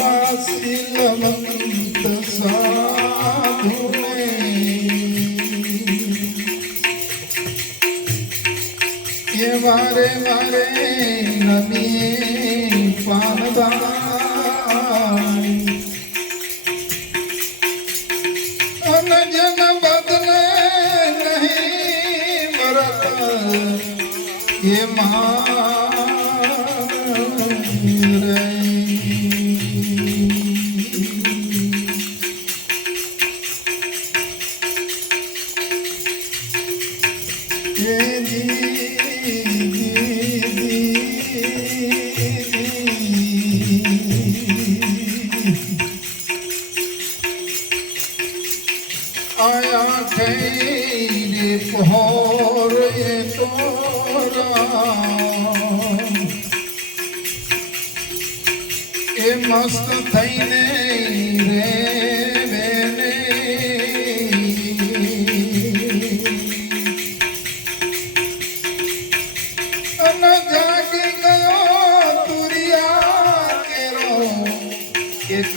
શીલવંત સાધુને એ વારે વારે નમી પાનદાય અન જન બદલે નહીં મરત એ મારે આયા પહોર એ તોરા મસ્ત થઈને રે એક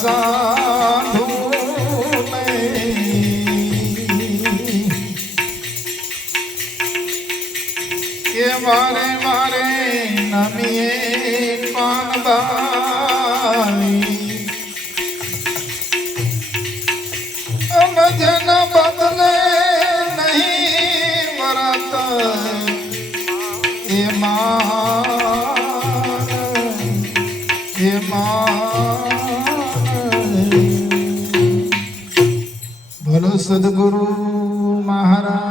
સાધુ મારે મારે નમીએ એ માર એ માર ભલો સદગુરુ મહારાજ.